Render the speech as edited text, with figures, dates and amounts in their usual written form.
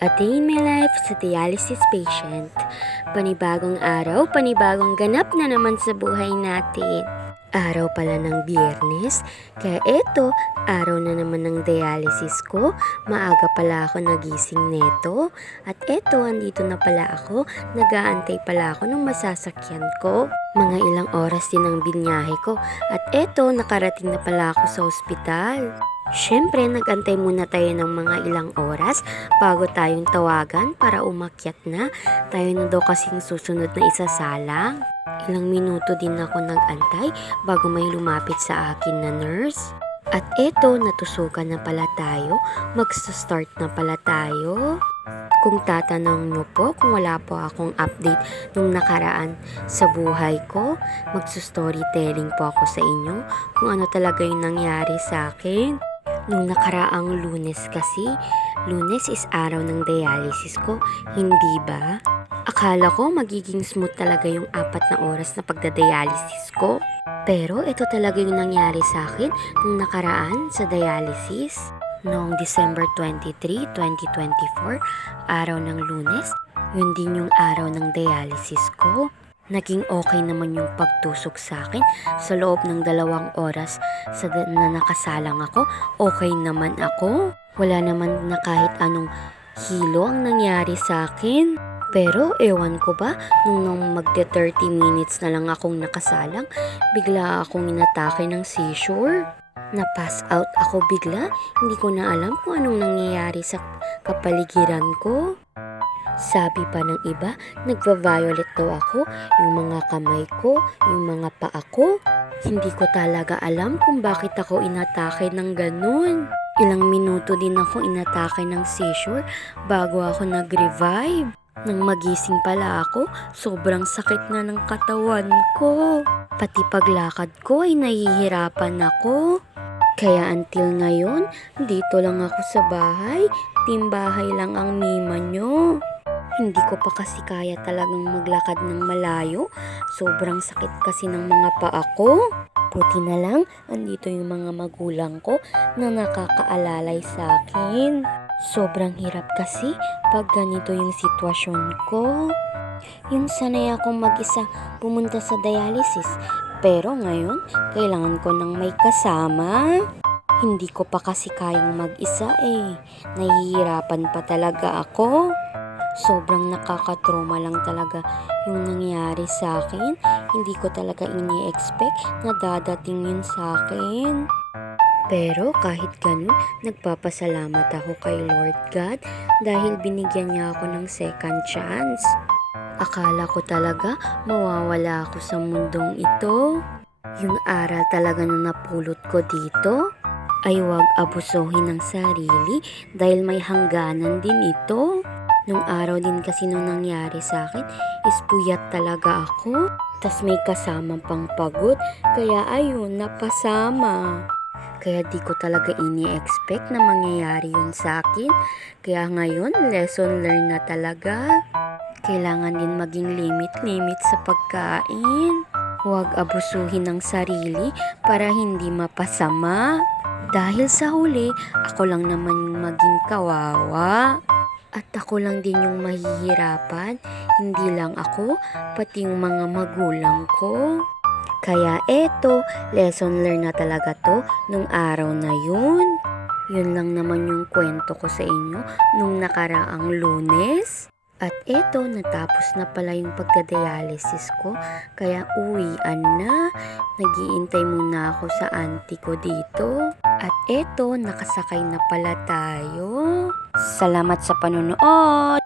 A day in my life sa dialysis patient. Panibagong araw, panibagong ganap na naman sa buhay natin. Araw pala ng Biyernes, kaya eto, araw na naman ng dialysis ko. Maaga pala ako nagising neto. At eto, andito na pala ako, nag-aantay pala ako ng masasakyan ko. Mga ilang oras din ang binyahe ko. At eto, nakarating na pala ako sa ospital. Siyempre, nag-antay muna tayo ng mga ilang oras bago tayong tawagan para umakyat na. Tayo na daw kasing susunod na isasalang. Ilang minuto din ako nag-antay bago may lumapit sa akin na nurse. At eto, natusukan na pala tayo. Magsa-start na pala tayo. Kung tatanong nyo po kung wala po akong update nung nakaraan sa buhay ko, magsustorytelling po ako sa inyo kung ano talaga yung nangyari sa akin. Nung nakaraang Lunes kasi, Lunes is araw ng dialysis ko, hindi ba? Akala ko magiging smooth talaga yung 4 na oras na pagdadialysis ko. Pero ito talaga yung nangyari sa akin nung nakaraan sa dialysis. Noong December 23, 2024, araw ng Lunes, yun din yung araw ng dialysis ko. Naging okay naman yung pagtusok sa akin sa loob ng 2 oras na nakasalang ako. Okay naman ako. Wala naman na kahit anong hilo ang nangyari sa akin. Pero ewan ko ba, nung magte 30 minutes na lang akong nakasalang, bigla akong inatake ng seizure. Na-pass out ako bigla. Hindi ko na alam kung anong nangyayari sa kapaligiran ko. Sabi pa ng iba, nagva-violet daw ako, yung mga kamay ko, yung mga paa ko. Hindi ko talaga alam kung bakit ako inatake ng ganun. Ilang minuto din ako inatake ng seizure bago ako nag-revive. Nang magising pala ako, sobrang sakit na ng katawan ko. Pati paglakad ko ay nahihirapan ako. Kaya until ngayon, dito lang ako sa bahay. Timbahay lang ang mima nyo. Hindi ko pa kasi kaya talagang maglakad ng malayo. Sobrang sakit kasi ng mga paa ko. Buti na lang, andito yung mga magulang ko na nakakaalalay sa akin. Sobrang hirap kasi pag ganito yung sitwasyon ko. Yung sanay akong mag-isa pumunta sa dialysis. Pero ngayon, kailangan ko ng may kasama. Hindi ko pa kasi kayang mag-isa eh. Nahihirapan pa talaga ako. Sobrang nakakatrauma lang talaga yung nangyari sa akin. Hindi ko talaga ini-expect na dadating yun sa akin. Pero kahit ganun, nagpapasalamat ako kay Lord God dahil binigyan niya ako ng second chance. Akala ko talaga mawawala ako sa mundong ito. Yung aral talaga na napulot ko dito ay huwag abusuhin ng sarili dahil may hangganan din ito. Nung araw din kasi nung nangyari sa akin is puyat talaga ako. Tas may kasama pang pagod kaya ayun napasama. Kaya di ko talaga ini-expect na mangyayari yun sa akin. Kaya ngayon lesson learned na talaga. Kailangan din maging limit sa pagkain. Huwag abusuhin ng sarili para hindi mapasama. Dahil sa huli, ako lang naman yung maging kawawa. At ako lang din yung mahihirapan. Hindi lang ako, pati yung mga magulang ko. Kaya eto, lesson learned na talaga to nung araw na yun. Yun lang naman yung kwento ko sa inyo nung nakaraang Lunes. At eto, natapos na pala yung pagka-dialysis ko. Kaya uwian na. Nag-iintay muna ako sa auntie ko dito. At eto, nakasakay na pala tayo. Salamat sa panonood!